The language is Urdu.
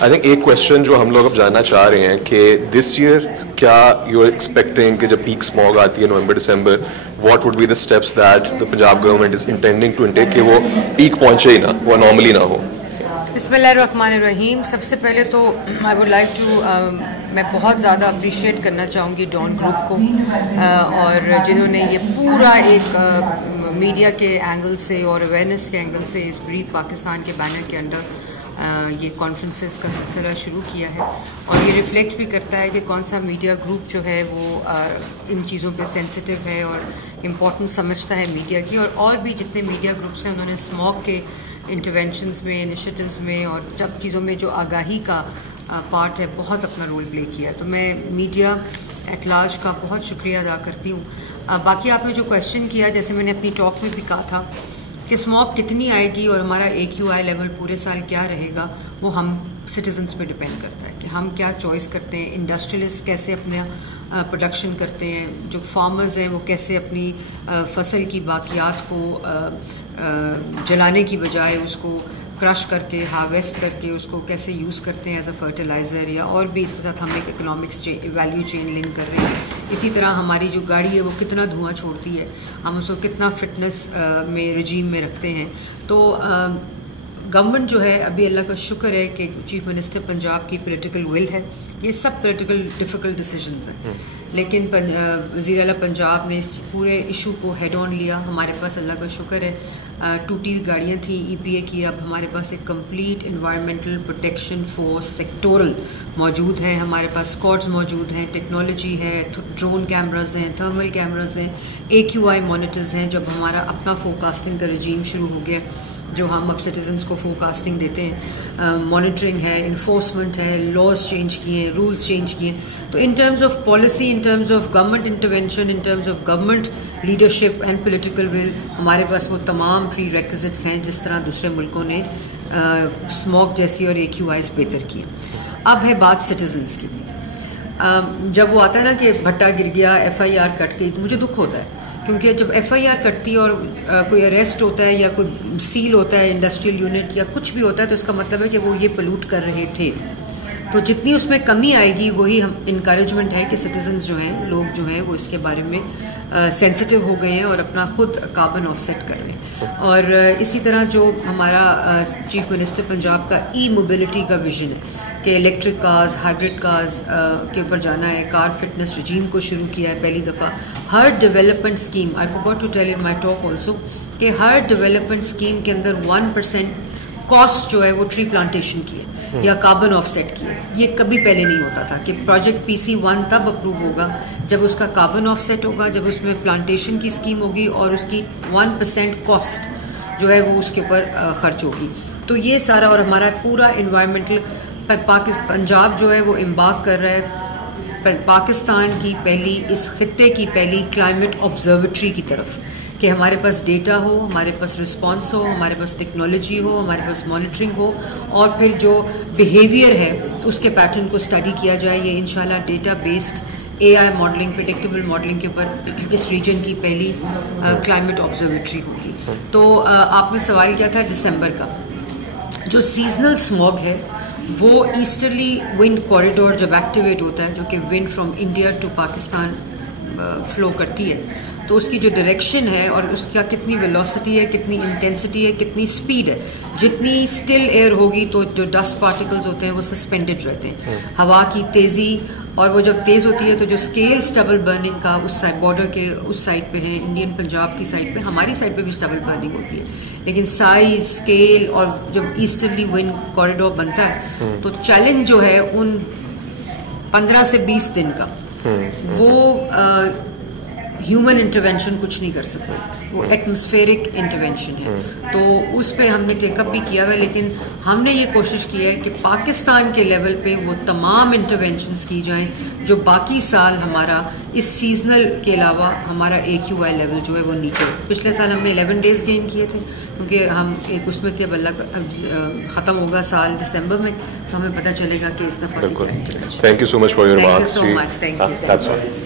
آئی تھنک ایک کوشچن جو ہم لوگ اب جاننا چاہ رہے ہیں کہ دس ایئر کیا یو آر ایکسپیکٹنگ کہ جب پیک اسموگ آتی ہے نومبر دسمبر, what would be the steps that the Punjab government is intending to intake کہ وہ پیک پہنچے ہی نہ, وہ نارملی نہ ہو. بسم اللہ الرحمن الرحیم. سب سے پہلے تو آئی ووڈ لائک ٹو میں بہت زیادہ اپریشیٹ کرنا چاہوں گی ڈان گروپ کو, اور جنہوں نے یہ پورا ایک میڈیا کے اینگل سے اور اویئرنیس کے اینگل سے اس بریتھ پاکستان کے بینر کے انڈر یہ کانفرنسز کا سلسلہ شروع کیا ہے, اور یہ ریفلیکٹ بھی کرتا ہے کہ کون سا میڈیا گروپ جو ہے وہ ان چیزوں پہ سینسٹیو ہے اور امپورٹنٹ سمجھتا ہے میڈیا کی, اور بھی جتنے میڈیا گروپس ہیں انہوں نے اسموگ کے انٹرونشنز میں, انیشیٹوز میں اور جب چیزوں میں جو آگاہی کا پارٹ ہے بہت اپنا رول پلے کیا ہے. تو میں میڈیا ایٹ لارج کا بہت شکریہ ادا کرتی ہوں. باقی آپ نے جو کویشچن کیا, جیسے میں نے اپنی ٹاک میں بھی کہا تھا کہ اسموگ کتنی آئے گی اور ہمارا AQI لیول پورے سال کیا رہے گا, وہ ہم سٹیزنس پہ ڈپینڈ کرتا ہے کہ ہم کیا چوائس کرتے ہیں. انڈسٹریلسٹ کیسے اپنا پروڈکشن کرتے ہیں, جو فارمرز ہیں وہ کیسے اپنی فصل کی باقیات کو جلانے کی بجائے اس کو کرش کر کے ہارویسٹ کر کے اس کو کیسے یوز کرتے ہیں ایز اے فرٹیلائزر, یا اور بھی اس کے ساتھ ہم ایک اکنامکس ویلیو چین لنک کر رہے ہیں. اسی طرح ہماری جو گاڑی ہے وہ کتنا دھواں چھوڑتی ہے, ہم اس کو کتنا فٹنس میں رجیم میں رکھتے ہیں. تو گورنمنٹ جو ہے ابھی اللہ کا شکر ہے کہ چیف منسٹر پنجاب کی پولیٹیکل ول ہے, یہ سب پولیٹیکل ڈیفیکلٹ ڈیسیجنز ہیں, لیکن وزیر اعلیٰ پنجاب نے اس پورے ایشو کو ہیڈ آن لیا. ہمارے پاس اللہ کا شکر ہے ٹوٹی ہوئی گاڑیاں تھیں EPA کی, اب ہمارے پاس ایک complete environmental protection force sectoral موجود ہے, ہمارے پاس اسکواڈز موجود ہیں, ٹیکنالوجی ہے, ڈرون کیمراز ہیں, تھرمل کیمراز ہیں, AQI مانیٹرز ہیں. جب ہمارا اپنا فورکاسٹنگ کا رجیم شروع ہو گیا جو ہم اب سٹیزنس کو فورکاسٹنگ دیتے ہیں, مانیٹرنگ ہے, انفورسمنٹ ہے, لاز چینج کیے ہیں, رولز چینج کیے ہیں. تو in terms of policy, in terms of government intervention, in terms of government leadership and political will, ہمارے پاس وہ تمام پری ریکوزٹس ہیں جس طرح دوسرے ملکوں نے اسموگ جیسی اور AQIs بہتر کیے. اب ہے بات سٹیزنس کی. جب وہ آتا ہے نا کہ بھٹا گر گیا, FIR کٹ گئی, تو مجھے دکھ ہوتا ہے, کیونکہ جب FIR کٹتی ہے اور کوئی اریسٹ ہوتا ہے یا کوئی سیل ہوتا ہے انڈسٹریل یونٹ یا کچھ بھی ہوتا ہے, تو اس کا مطلب ہے کہ وہ یہ پلوٹ کر رہے تھے. تو جتنی اس میں کمی آئے گی وہی ہم انکریجمنٹ ہے کہ سٹیزنز جو ہیں, لوگ جو ہیں وہ اس کے بارے میں سینسٹیو ہو گئے ہیں اور اپنا خود کاربن آف سیٹ کر رہے ہیں. اور اسی طرح جو ہمارا چیف منسٹر پنجاب کا موبلٹی کا ویژن ہے کہ الیکٹرک کارز, ہائیبرڈ کارز کے اوپر جانا ہے, کار فٹنس رجیم کو شروع کیا ہے پہلی دفعہ. ہر development scheme, I forgot to tell in my talk also, کہ ہر ڈیولپمنٹ اسکیم کے اندر 1% کاسٹ جو ہے وہ ٹری پلانٹیشن کی ہے یا کاربن آف سیٹ کی ہے. یہ کبھی پہلے نہیں ہوتا تھا کہ پروجیکٹ PC1 تب اپروو ہوگا جب اس کا کاربن آف سیٹ ہوگا, جب اس میں پلانٹیشن کی اسکیم ہوگی اور اس کی 1% کاسٹ جو ہے وہ اس کے اوپر خرچ ہوگی. تو یہ سارا, اور ہمارا پورا انوائرمنٹل پنجاب جو ہے وہ امبارک کر رہا ہے پاکستان کی پہلی, اس خطے کی پہلی کلائمیٹ آبزرویٹری کی طرف, کہ ہمارے پاس ڈیٹا ہو, ہمارے پاس رسپانس ہو, ہمارے پاس ٹیکنالوجی ہو, ہمارے پاس مانیٹرنگ ہو, اور پھر جو بیہیویئر ہے اس کے پیٹرن کو اسٹڈی کیا جائے. یہ انشاءاللہ data based AI modelling, predictable modelling کے اوپر اس ریجن کی پہلی کلائمیٹ آبزرویٹری ہوگی. تو آپ نے سوال کیا تھا دسمبر کا. جو سیزنل اسموگ ہے وہ ایسٹرلی ونڈ کوریڈور جب ایکٹیویٹ ہوتا ہے, جو کہ wind from India to Pakistan flow کرتی ہے, تو اس کی جو ڈائریکشن ہے اور اس کا کتنی ویلوسٹی ہے, کتنی انٹینسٹی ہے, کتنی اسپیڈ ہے, جتنی اسٹل ایئر ہوگی تو جو ڈسٹ پارٹیکلز ہوتے ہیں وہ سسپینڈڈ رہتے ہیں. ہوا کی تیزی, اور وہ جب تیز ہوتی ہے تو جو اسکیل اسٹبل برننگ کا اس سائڈ بارڈر کے اس سائڈ پہ ہے, انڈین پنجاب کی سائڈ پہ, ہماری سائڈ پہ بھی اسٹبل برننگ ہوتی ہے, لیکن سائز, اسکیل, اور جب ایسٹرلی ونڈ کوریڈور بنتا ہے تو چیلنج جو ہے ان 15 سے 20 دن کا, وہ ہیومن انٹرونشن کچھ نہیں کر سکتے, وہ ایٹماسفیرک انٹرونشن ہے. تو اس پہ ہم نے ٹیک اپ بھی کیا ہوا ہے, لیکن ہم نے یہ کوشش کی ہے کہ پاکستان کے لیول پہ وہ تمام انٹرونشنز کی جائیں جو باقی سال ہمارا اس سیزنل کے علاوہ ہمارا AQI لیول جو ہے وہ نیچے. پچھلے سال ہم نے 11 days گین کیے تھے, کیونکہ ہم ایک اس میں کہ اب اللہ ختم ہوگا سال دسمبر میں, تو ہمیں پتہ چلے گا کہ اس دفعہ. Thank you so much for your بات. Thank you so much. Thank you.